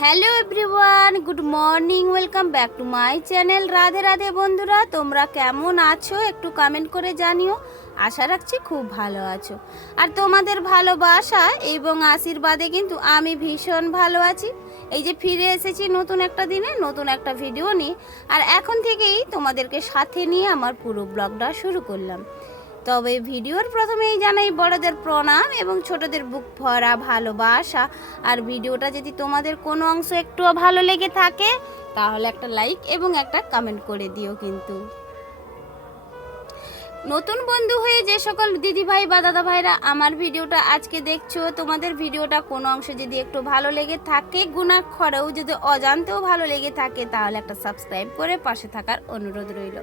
Hello everyone, good morning, welcome back to my channel. Radhe Radhe বন্ধুরা, তোমরা কেমন আছো একটু কমেন্ট করে জানিও। আশা রাখছি খুব ভালো আছো, আর তোমাদের ভালোবাসা এবং আশীর্বাদে কিন্তু আমি ভীষণ ভালো আছি। এই যে ফিরে এসেছি নতুন একটা দিনে, নতুন একটা ভিডিও নিয়ে, আর এখন থেকেই তোমাদেরকে সাথে নিয়ে আমার পুরো ব্লগটা শুরু করলাম। তবে ভিডিওর প্রথমেই জানাই বড়দের প্রণাম এবং ছোটদের বুক ভরা ভালোবাসা। আর ভিডিওটা যদি তোমাদের কোনো অংশ একটুও ভালো লেগে থাকে তাহলে একটা লাইক এবং একটা কমেন্ট করে দিও। কিন্তু নতুন বন্ধু হয়ে যে সকল দিদি ভাই বা দাদা ভাইরা আমার ভিডিওটা আজকে দেখছো, তোমাদের ভিডিওটা কোনো অংশ যদি একটু ভালো লেগে থাকে, গুণাক্ষরেও যদি অজান্তেও ভালো লেগে থাকে, তাহলে একটা সাবস্ক্রাইব করে পাশে থাকার অনুরোধ রইল।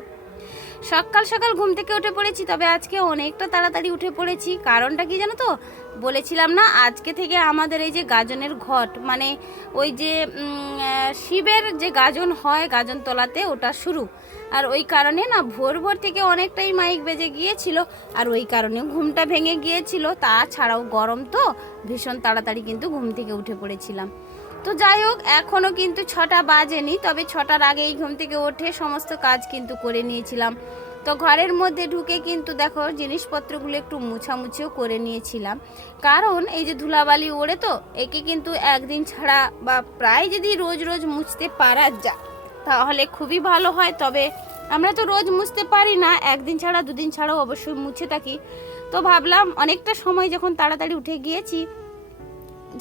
সকাল সকাল ঘুম থেকে উঠে পড়েছি, তবে আজকে অনেকটা তাড়াতাড়ি উঠে পড়েছি। কারণটা কি জানো তো, বলেছিলাম না আজকে থেকে আমাদের এই যে গাজনের ঘট, মানে ওই যে শিবের যে গাজন হয় গাজন তলাতে, ওটা শুরু। আর ওই কারণে না ভোর ভোর থেকে অনেকটাই মাইক বেজে গিয়েছিল, আর ওই কারণে ঘুমটা ভেঙে গিয়েছিল। তাছাড়াও গরম তো ভীষণ, তাড়াতাড়ি কিন্তু ঘুম থেকে উঠে পড়েছিলাম। তো যাই হোক, এখনও কিন্তু 6টা বাজেনি, তবে 6টার আগেই ঘুম থেকে উঠে সমস্ত কাজ কিন্তু করে নিয়েছিলাম। তো ঘরের মধ্যে ঢুকে কিন্তু দেখো জিনিসপত্রগুলো একটু মুছামুছিও করে নিয়েছিলাম, কারণ এই যে ধুলাবালি ওড়ে, তো একে কিন্তু একদিন ছাড়া বা প্রায় যদি রোজ রোজ মুছতে পারা যায় তাহলে খুবই ভালো হয়। তবে আমরা তো রোজ মুছতে পারি না, একদিন ছাড়া দুদিন ছাড়াও অবশ্যই মুছে থাকি। তো ভাবলাম অনেকটা সময় যখন তাড়াতাড়ি উঠে গিয়েছি,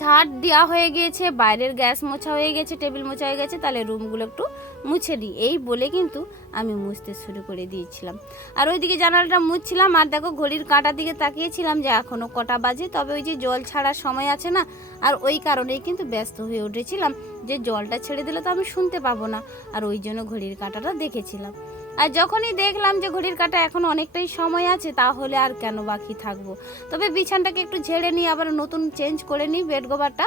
ঝাড় দেওয়া হয়ে গিয়েছে, বাইরের গ্যাস মোছা হয়ে গেছে, টেবিল মোছা হয়ে গেছে, তাহলে রুমগুলো একটু মুছে দিই, এই বলে কিন্তু আমি মুছতে শুরু করে দিয়েছিলাম। আর ওইদিকে জানালাটা মুছছিলাম, আর দেখো ঘড়ির কাঁটার দিকে তাকিয়েছিলাম যে এখনও কটা বাজে। তবে ওই যে জল ছাড়ার সময় আছে না, আর ওই কারণেই কিন্তু ব্যস্ত হয়ে উঠেছিলাম যে জলটা ছেড়ে দিলে তো আমি শুনতে পাবো না, আর ওই জন্য ঘড়ির কাঁটাটা দেখেছিলাম। আর যখনই দেখলাম যে ঘড়ির কাঁটা এখন অনেকটাই সময় আছে, তাহলে আর কেন বাকি থাকবো। তবে বিছানটাকে একটু ঝেড়ে নিই, আবার নতুন চেঞ্জ করে নিই বেড কভারটা।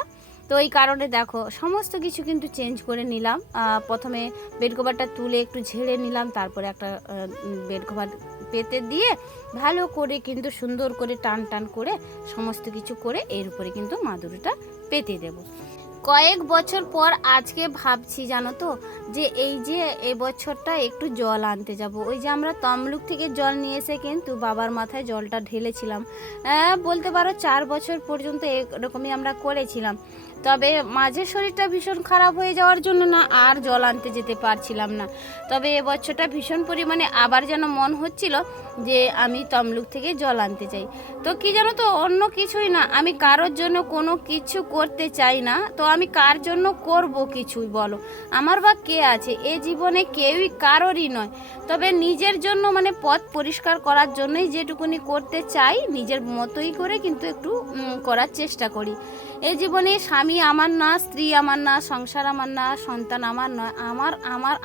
তো এই কারণে দেখো সমস্ত কিছু কিন্তু চেঞ্জ করে নিলাম। প্রথমে বেড কভারটা তুলে একটু ঝেড়ে নিলাম, তারপরে একটা বেড কভার পেতে দিয়ে ভালো করে কিন্তু সুন্দর করে টান টান করে সমস্ত কিছু করে এর উপরে কিন্তু মাদুরিটা পেতে দেবো। কয়েক বছর পর আজকে ভাবছি জানো তো, যে এই যে এবছরটা একটু জল আনতে যাব। ওই যে আমরা তমলুক থেকে জল নিয়ে এসে কিন্তু বাবার মাথায় জলটা ঢেলেছিলাম। বলতে পারো 4 বছর পর্যন্ত এরকমই আমরা করেছিলাম। তবে মাঝে শরীরটা ভীষণ খারাপ হয়ে যাওয়ার জন্য না আর জল আনতে যেতে পারছিলাম না। তবে এবছরটা ভীষণ পরিমাণে আবার যেন মন হচ্ছিল যে আমি তমলুক থেকে জল আনতে চাই। তো কি জানো তো, অন্য কিছুই না, আমি কারোর জন্য কোনো কিছু করতে চাই না। তো আমি কার জন্য করব কিছুই বলো? আমার বা কে আছে এ জীবনে? কেউই কারোরই নয়। তবে নিজের জন্য, মানে পথ পরিষ্কার করার জন্যই যেটুকুনি করতে চাই, নিজের মতোই করে কিন্তু একটু করার চেষ্টা করি। এই জীবনে স্বামী আমার না, স্ত্রী আমার না, সংসার আমার না, সন্তান আমার নয়,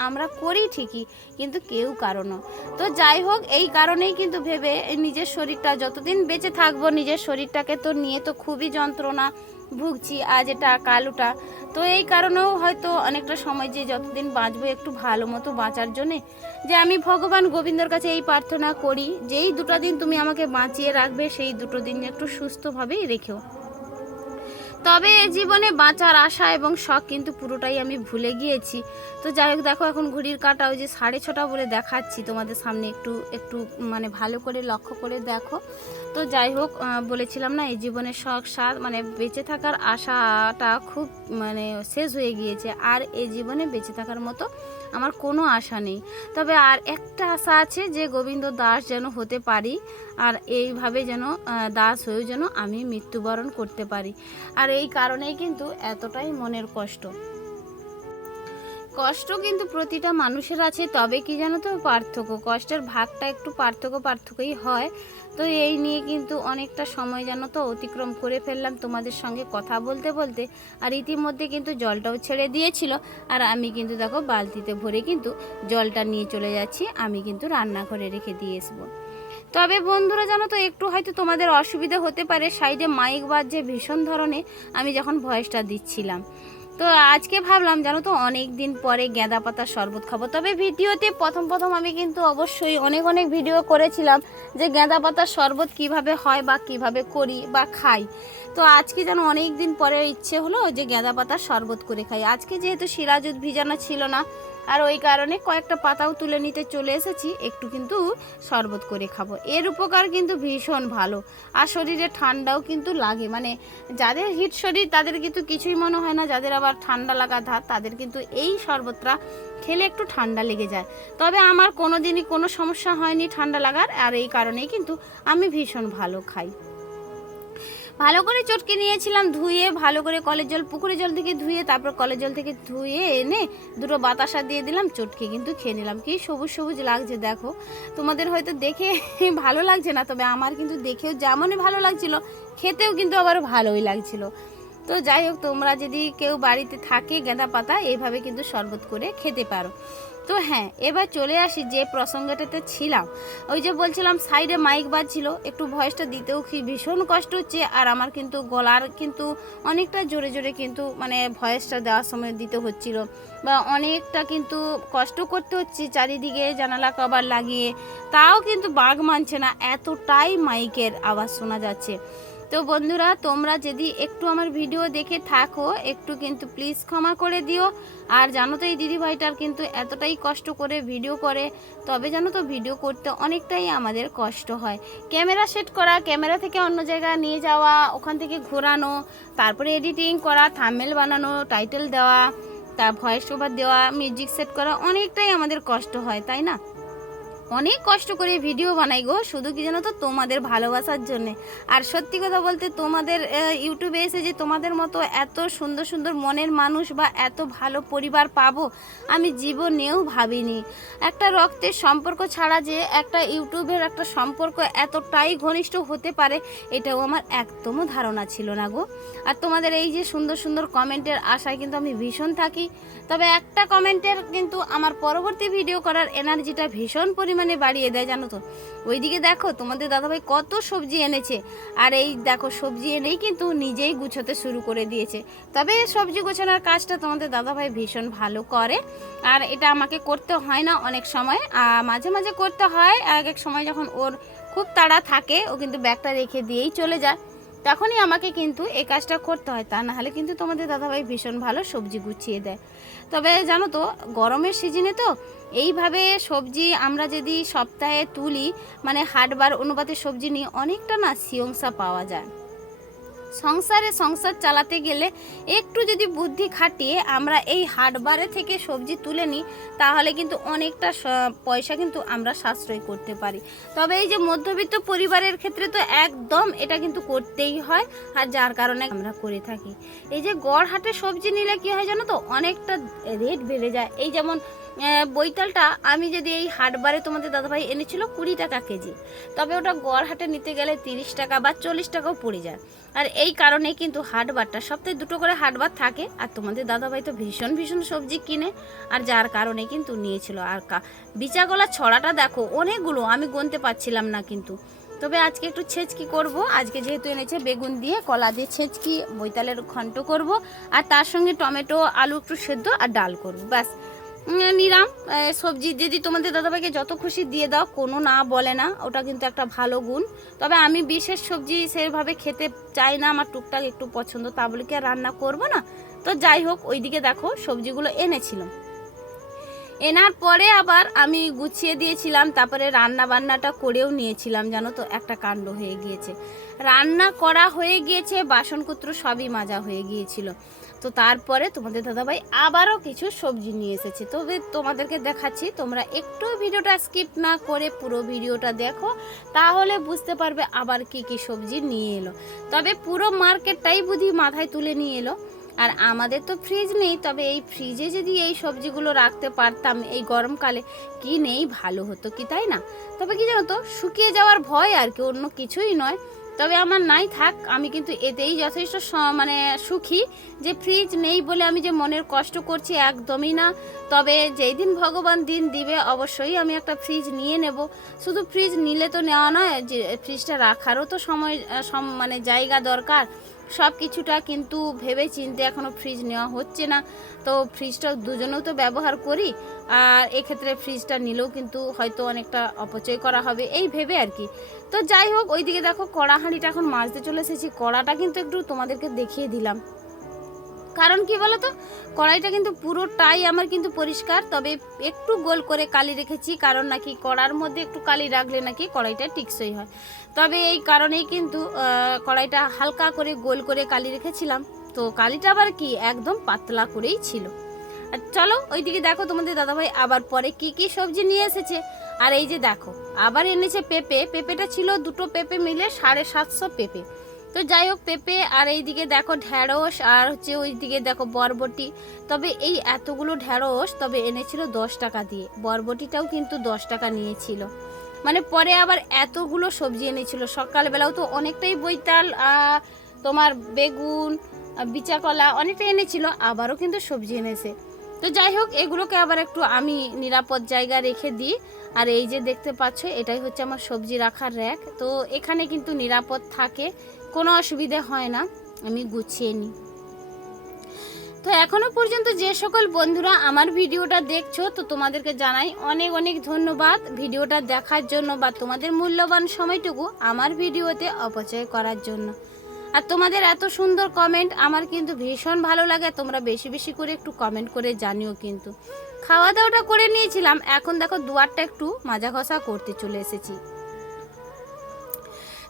আমরা করি ঠিকই, কিন্তু কেউ কারো নয়। তো যাই হোক, এই কারণেই কিন্তু ভেবে নিজের শরীরটা যতদিন বেঁচে থাকবো, নিজের শরীরটাকে তো নিয়ে তো খুবই যন্ত্রণা ভুগছি, আজ এটা কাল ওটা। তো এই কারণেও হয়তো অনেকটা সময় যে যতদিন বাঁচবো একটু ভালো মতো বাঁচার জন্যে, যে আমি ভগবান গোবিন্দর কাছে এই প্রার্থনা করি যে এই 2টা দিন তুমি আমাকে বাঁচিয়ে রাখবে, সেই 2টো দিন একটু সুস্থভাবেই রেখেও। তবে জীবনে বাঁচার আশা এবং শখ কিন্তু পুরোটাই আমি ভুলে গিয়েছি। তো যাই হোক, দেখো এখন ঘড়ির কাঁটা ওই যে 6:30 বলে দেখাচ্ছি তোমাদের সামনে, একটু একটু মানে ভালো করে লক্ষ্য করে দেখো। তো যাই হোক, বলেছিলাম না এই জীবনের শখ সাধ, মানে বেঁচে থাকার আশাটা খুব মানে শেষ হয়ে গিয়েছে। আর এই জীবনে বেঁচে থাকার মতো আমার কোনো আশা নেই। তবে আর একটা আশা আছে, যে গোবিন্দ দাস যেন হতে পারি, আর এইভাবে যেন দাস হয়েও যেন আমি মৃত্যুবরণ করতে পারি। আর এই কারণেই কিন্তু এতটাই মনের কষ্ট কিন্তু প্রতিটা মানুষের আছে। তবে কি জানো তো, পার্থক্য, কষ্টের ভাগটা একটু পার্থক্যই হয়। তো এই নিয়ে কিন্তু অনেকটা সময় জানো তো অতিক্রম করে ফেললাম তোমাদের সঙ্গে কথা বলতে বলতে। আর ইতিমধ্যে কিন্তু জলটাও ছেড়ে দিয়েছিল, আর আমি কিন্তু দেখো বালতিতে ভরে কিন্তু জলটা নিয়ে চলে যাচ্ছি, আমি কিন্তু রান্নাঘরে রেখে দিয়ে আসবো। তবে বন্ধুরা জানো তো, একটু হয়তো তোমাদের অসুবিধা হতে পারে, সাইডে মাইক বাজছে ভীষণ ধরনের আমি যখন ভয়েসটা দিচ্ছিলাম। তো আজকে ভাবলাম জানো তো, অনেক দিন পরে গাঁদা পাতার শরবত খাবো। তবে ভিডিওতে প্রথম আমি কিন্তু অবশ্যই অনেক ভিডিও করেছিলাম যে গাঁদা পাতার শরবত কিভাবে হয় বা কিভাবে করি বা খাই। তো আজকে যেন অনেক দিন পরে ইচ্ছে হলো যে গাঁদা পাতার শরবত করে খাই। আজকে যেহেতু সিরাজুদ ভিজানো ছিল না, আর ওই কারণে কয়েকটা পাতাও তুলে নিতে চলে এসেছি, একটু কিন্তু শরবত করে খাবো। এর উপকার কিন্তু ভীষণ ভালো, আর শরীরে ঠান্ডাও কিন্তু লাগে। মানে যাদের হিট শরীর তাদের কিন্তু কিছুই মনে হয় না, যাদের আবার ঠান্ডা লাগা ধাত তাদের কিন্তু এই শরবতটা খেলে একটু ঠান্ডা লেগে যায়। তবে আমার কোনো দিনই কোনো সমস্যা হয়নি ঠান্ডা লাগার, আর এই কারণেই কিন্তু আমি ভীষণ ভালো খাই। ভালো করে চটকে নিয়েছিলাম, ধুয়ে ভালো করে কলের জল, পুকুরের জল থেকে ধুয়ে, তারপর কলের জল থেকে ধুয়ে এনে দুটো বাতাসা দিয়ে দিলাম, চটকে কিন্তু খেয়ে নিলাম। কি সবুজ সবুজ লাগছে দেখো, তোমাদের হয়তো দেখে ভালো লাগছে না, তবে আমার কিন্তু দেখেও যেমনই ভালো লাগছিল, খেতেও কিন্তু আবার ভালোই লাগছিল। তো যাই হোক, তোমরা যদি কেউ বাড়িতে থাকে গাঁদা পাতা, এইভাবে কিন্তু শরবত করে খেতে পারো। তো হ্যাঁ, এবার চলে আসি যে প্রসঙ্গটাতে ছিলাম। ওই যে বলছিলাম সাইডে মাইক বাজছিল, একটু ভয়েসটা দিতেও কি ভীষণ কষ্ট হচ্ছে, আর আমার কিন্তু গলার কিন্তু অনেকটা জোরে জোরে কিন্তু মানে ভয়েসটা দেওয়ার সময় দিতে হচ্ছিল, বা অনেকটা কিন্তু কষ্ট করতে হচ্ছে চারিদিকে জানালা কভার লাগিয়ে, তাও কিন্তু বাগ মানছে না, এতটাই মাইকের আওয়াজ শোনা যাচ্ছে। তো বন্ধুরা, তোমরা যদি একটু আমার ভিডিও দেখে থাকো, একটু কিন্তু প্লিজ ক্ষমা করে দিও। আর জানো তো এই দিদিভাইটার কিন্তু এতটাই কষ্ট করে ভিডিও করে, তবে জানো তো ভিডিও করতে অনেকটাই আমাদের কষ্ট হয়। ক্যামেরা সেট করা, ক্যামেরা থেকে অন্য জায়গায় নিয়ে যাওয়া, ওখান থেকে ঘোরানো, তারপরে এডিটিং করা, থাম্বনেল বানানো, টাইটেল দেওয়া, তার ভয়েস ওভার দেওয়া, মিউজিক সেট করা, অনেকটাই আমাদের কষ্ট হয়, তাই না? অনেক কষ্ট করে ভিডিও বানাই গো, শুধু কি জানো তো তোমাদের ভালোবাসার জন্যে। আর সত্যি কথা বলতে, তোমাদের ইউটিউবে এসে যে তোমাদের মতো এত সুন্দর সুন্দর মনের মানুষ বা এত ভালো পরিবার পাবো, আমি জীবনেও ভাবিনি। একটা রক্তের সম্পর্ক ছাড়া যে একটা ইউটিউবের একটা সম্পর্ক এতটাই ঘনিষ্ঠ হতে পারে, এটাও আমার একদমও ধারণা ছিল না গো। আর তোমাদের এই যে সুন্দর সুন্দর কমেন্টের আশায় কিন্তু আমি ভীষণ থাকি। তবে একটা কমেন্টের কিন্তু আমার পরবর্তী ভিডিও করার এনার্জিটা ভীষণ পরিমাণে বাড়িয়ে দেয়, জানো তো। ওইদিকে দেখো তোমাদের দাদাভাই কত সবজি এনেছে, আর এই দেখো সবজি এনেই কিন্তু নিজেই গুছোতে শুরু করে দিয়েছে। তবে সবজি গোছানোর কাজটা তোমাদের দাদাভাই ভীষণ ভালো করে, আর এটা আমাকে করতে হয় না অনেক সময়, মাঝে মাঝে করতে হয়। এক এক সময় যখন ওর খুব তাড়া থাকে, ও কিন্তু ব্যাগটা রেখে দিয়েই চলে যায়, তখনই আমাকে কিন্তু এই কাজটা করতে হয়, তা না হলে কিন্তু তোমাদের দাদাভাই ভীষণ ভালো সবজি গুছিয়ে দেয়। তবে জানো তো, গরমের সিজনে তো এইভাবে সবজি আমরা যদি সপ্তাহে তুলি, মানে হাটবার অনুপাতে সবজি নিয়ে অনেকটা না সিয়ংসা পাওয়া যায়। সংসার চালাতে গেলে একটু যদি বুদ্ধি খাটিয়ে আমরা এই হাটবারে থেকে সবজি তুলে নিই, তাহলে কিন্তু অনেকটা পয়সা কিন্তু আমরা সাশ্রয় করতে পারি। তবে এই যে মধ্যবিত্ত পরিবারের ক্ষেত্রে তো একদম এটা কিন্তু করতেই হয়, আর যার কারণে আমরা করে থাকি। এই যে গড় হাটে সবজি নিলে কি হয় জানো তো, অনেকটা রেট বেড়ে যায়। এই যেমন বৈতালটা আমি যদি এই হাটবারে তোমাদের দাদাভাই এনেছিল 20 টাকা কেজি, তবে ওটা গড় হাটে নিতে গেলে 30 টাকা বা 40 টাকাও পড়ে যায়। আর এই কারণে কিন্তু হাটবারটা সপ্তাহে 2টো করে হাটবার থাকে, আর তোমাদের দাদাভাই তো ভীষণ ভীষণ সবজি কিনে, আর যার কারণে কিন্তু নিয়েছিল। আর বিচাগলা ছড়াটা দেখো অনেকগুলো, আমি গুনতে পারছিলাম না কিন্তু। তবে আজকে একটু ছেঁচকি করব, আজকে যেহেতু এনেছে বেগুন দিয়ে কলা দিয়ে ছেঁচকি, বৈতালের ঘন্ট করব, আর তার সঙ্গে টমেটো আলু একটু সেদ্ধ আর ডাল করব, ব্যাস নিরাম সবজি। যদি তোমাদের দাদাভাইকে যত খুশি দিয়ে দাও, কোনো না বলে না, ওটা কিন্তু একটা ভালো গুণ। তবে আমি বিশেষ সবজি সেভাবে খেতে চাই না, আমার টুকটাক একটু পছন্দ, তা বলে কি আর রান্না করবো না। তো যাই হোক, ওইদিকে দেখো সবজিগুলো এনেছিলাম, এনার পরে আবার আমি গুছিয়ে দিয়েছিলাম, তারপরে রান্না বান্নাটা করেও নিয়েছিলাম। জানো তো, একটা কাণ্ড হয়ে গিয়েছে, রান্না করা হয়ে গিয়েছে, বাসনপত্র সবই মাজা হয়ে গিয়েছিল। তো তারপরে তোমাদের দাদাভাই আবারও কিছু সবজি নিয়ে এসেছে, তবে তোমাদেরকে দেখাচ্ছি, তোমরা একটু ভিডিওটা স্কিপ না করে পুরো ভিডিওটা দেখো, তাহলে বুঝতে পারবে আবার কি কি সবজি নিয়ে এলো। তবে পুরো মার্কেটটাই বুঝি মাথায় তুলে নিয়ে এলো। আর আমাদের তো ফ্রিজ নেই, তবে এই ফ্রিজে যদি এই সবজিগুলো রাখতে পারতাম এই গরমকালে, কি নেই ভালো হতো কি, তাই না? তবে কি জানো তো, শুকিয়ে যাওয়ার ভয় আর কি, অন্য কিছুই নয়। তবে আমার নাই থাক, আমি কিন্তু এতেই যথেষ্ট মানে সুখী যে ফ্রিজ নেই বলে আমি যে মনের কষ্ট করছি, একদমই না। তবে যেই দিন ভগবান দিন দিবে, অবশ্যই আমি একটা ফ্রিজ নিয়ে নেব। শুধু ফ্রিজ নিলে তো নেওয়া নয়, যে ফ্রিজটা রাখারও তো সময় মানে জায়গা দরকার। সব কিছুটা কিন্তু ভেবে চিনতে এখনও ফ্রিজ নেওয়া হচ্ছে না। তো ফ্রিজটা দুজনেও তো ব্যবহার করি, আর এক্ষেত্রে ফ্রিজটা নিলেও কিন্তু হয়তো অনেকটা অপচয় করা হবে এই ভেবে আর কি। তো যাই হোক, ওইদিকে দেখো কড়া হাঁড়িটা এখন মাজতে চলে এসেছি। কড়াটা কিন্তু একটু তোমাদেরকে দেখিয়ে দিলাম, কারণ কি বলো তো, কড়াইটা কিন্তু পুরোটাই আমার কিন্তু পরিষ্কার, তবে একটু গোল করে কালি রেখেছি, কারণ নাকি কড়ার মধ্যে একটু কালি রাখলে নাকি কড়াইটা টিকসই হয়। তবে এই কারণেই কিন্তু কড়াইটা হালকা করে গোল করে কালি রেখেছিলাম। তো কালিটা আবার কি একদম পাতলা করেই ছিল। আর চলো ওইদিকে দেখো তোমাদের দাদাভাই আবার পরে কি কি সবজি নিয়ে এসেছে। আর এই যে দেখো আবার এনেছে পেঁপে। পেঁপেটা ছিল দুটো পেঁপে মিলে 750 পেঁপে। তো যাই হোক পেঁপে, আর এইদিকে দেখো ঢ্যাঁড়স, আর হচ্ছে ওইদিকে দেখো বরবটি। তবে এই এতগুলো ঢ্যাঁড়স তবে এনেছিল 10 টাকা দিয়ে, বরবটিটাও কিন্তু 10 টাকা নিয়েছিল। মানে পরে আবার এতগুলো সবজি এনেছিল। সকালবেলাও তো অনেকটাই বৈতাল, তোমার বেগুন, বিচা কলা অনেকটাই এনেছিল, আবারও কিন্তু সবজি এনেছে। তো যাই হোক এগুলোকে আবার একটু আমি নিরাপদ জায়গায় রেখে দিই। আর এই যে দেখতে পাচ্ছ এটাই হচ্ছে আমার সবজি রাখার র্যাক। তো এখানে কিন্তু নিরাপদ থাকে, কোনো অসুবিধে হয় না, আমি গুছিয়ে নিই। তো এখনো পর্যন্ত যে সকল বন্ধুরা আমার ভিডিওটা দেখছো, তো তোমাদেরকে জানাই অনেক অনেক ধন্যবাদ ভিডিওটা দেখার জন্য, বা তোমাদের মূল্যবান সময়টুকু আমার ভিডিওতে অপচয় করার জন্য। আর তোমাদের এত সুন্দর কমেন্ট আমার কিন্তু ভীষণ ভালো লাগে। তোমরা বেশি বেশি করে একটু কমেন্ট করে জানিও। কিন্তু খাওয়া দাওয়াটা করে নিয়েছিলাম, এখন দেখো দুয়ারটা একটু মাজা ঘষা করতে চলে এসেছি।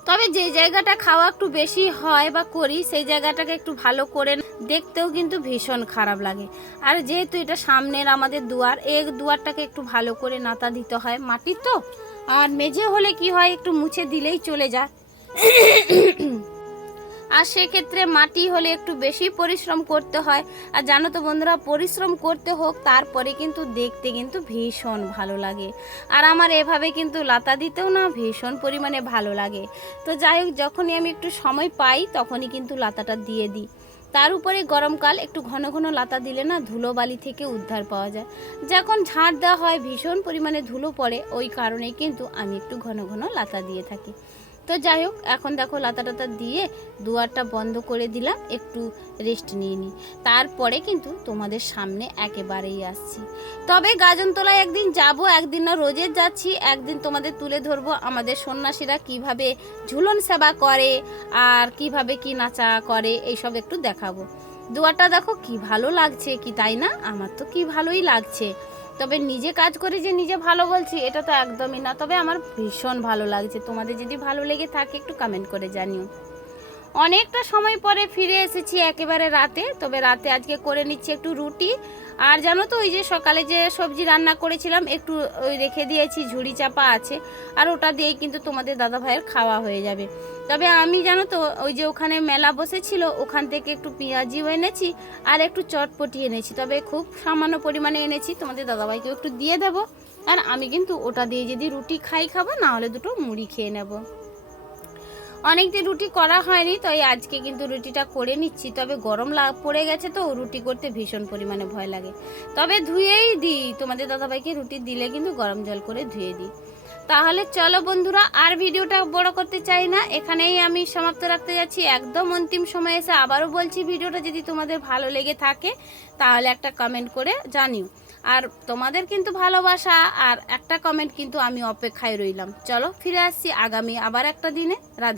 তবে যে জায়গাটা খাওয়া একটু বেশি হয় বা করি, সেই জায়গাটাকে একটু ভালো করে দেখতেও কিন্তু ভীষণ খারাপ লাগে। আর যেহেতু এটা সামনের আমাদের দুয়ার, এই দুয়ারটাকে একটু ভালো করে নাতা দিতে হয়, মাটির তো। আর মেঝে হলে কি হয়, একটু মুছে দিলেই চলে যায়। আর সেক্ষেত্রে মাটি হলে একটু বেশি পরিশ্রম করতে হয়। আর জানো তো বন্ধুরা, পরিশ্রম করতে হোক, তারপরে কিন্তু দেখতে কিন্তু ভীষণ ভালো লাগে। আর আমার এভাবে কিন্তু লাতা দিতেও না ভীষণ পরিমাণে ভালো লাগে। তো যাই হোক, যখনই আমি একটু সময় পাই তখনই কিন্তু লাতাটা দিয়ে দিই। তার উপরে গরমকাল একটু ঘন ঘন লাতা দিলে না ধুলোবালি থেকে উদ্ধার পাওয়া যায়। যখন ঝাড় দেওয়া হয় ভীষণ পরিমাণে ধুলো পড়ে, ওই কারণেই কিন্তু আমি একটু ঘন ঘন লাতা দিয়ে থাকি। তো যাই হোক, এখন দেখো লাতা টাতা দিয়ে দুয়ারটা বন্ধ করে দিলাম, একটু রেস্ট নিয়ে নিই, তারপরে কিন্তু তোমাদের সামনে একেবারেই আসছি। তবে গাজনতলায় একদিন যাব, একদিন না রোজের যাচ্ছি, একদিন তোমাদের তুলে ধরবো আমাদের সন্ন্যাসীরা কিভাবে ঝুলন সেবা করে আর কিভাবে কি নাচা করে, এইসব একটু দেখাবো। দুয়ারটা দেখো কি ভালো লাগছে কি, তাই না? আমার তো কি ভালোই লাগছে। তবে নিজে কাজ করে যে নিজে ভালো বলছি এটা তো একদমই না, তবে আমার ভীষণ ভালো লাগছে। তোমাদের যদি ভালো লেগে থাকে একটু কমেন্ট করে জানিও। অনেকটা সময় পরে ফিরে এসেছি একেবারে রাতে। তবে রাতে আজকে করে নিচ্ছি একটু রুটি। আর জানো তো ওই যে সকালে যে সবজি রান্না করেছিলাম একটু ওই রেখে দিয়েছি, ঝুড়ি চাপা আছে, আর ওটা দিয়েই কিন্তু তোমাদের দাদা ভাইয়ের খাওয়া হয়ে যাবে। তবে আমি জানো তো ওই যে ওখানে মেলা বসেছিল, ওখান থেকে একটু পেঁয়াজিও এনেছি আর একটু চটপটি এনেছি, তবে খুব সামান্য পরিমাণে এনেছি, তোমাদের দাদাভাইকেও একটু দিয়ে দেবো। আর আমি কিন্তু ওটা দিয়ে যদি রুটি খাবো, না হলে দুটো মুড়ি খেয়ে নেব। অনেকদিন রুটি করা হয়নি, তো এই আজকে কিন্তু রুটিটা করে নিচ্ছি। তবে গরম পড়ে গেছে, তো রুটি করতে ভীষণ পরিমাণে ভয় লাগে। তবে ধুয়েই দিই, তোমাদের দাদাভাইকে রুটি দিলে কিন্তু গরম জল করে ধুয়ে দিই। তাহলে চলো বন্ধুরা, আর ভিডিওটা বড় করতে চাই না, এখানেই আমি সমাপ্ত রাখতে যাচ্ছি। একদম অন্তিম সময় এসে আবারও বলছি, ভিডিওটা যদি তোমাদের ভালো লেগে থাকে তাহলে একটা কমেন্ট করে জানিও। আর তোমাদের কিন্তু ভালোবাসা আর একটা কমেন্ট কিন্তু আমি অপেক্ষায় রইলাম। চলো ফিরে আসছি আগামী আবার একটা দিনে। রাধে।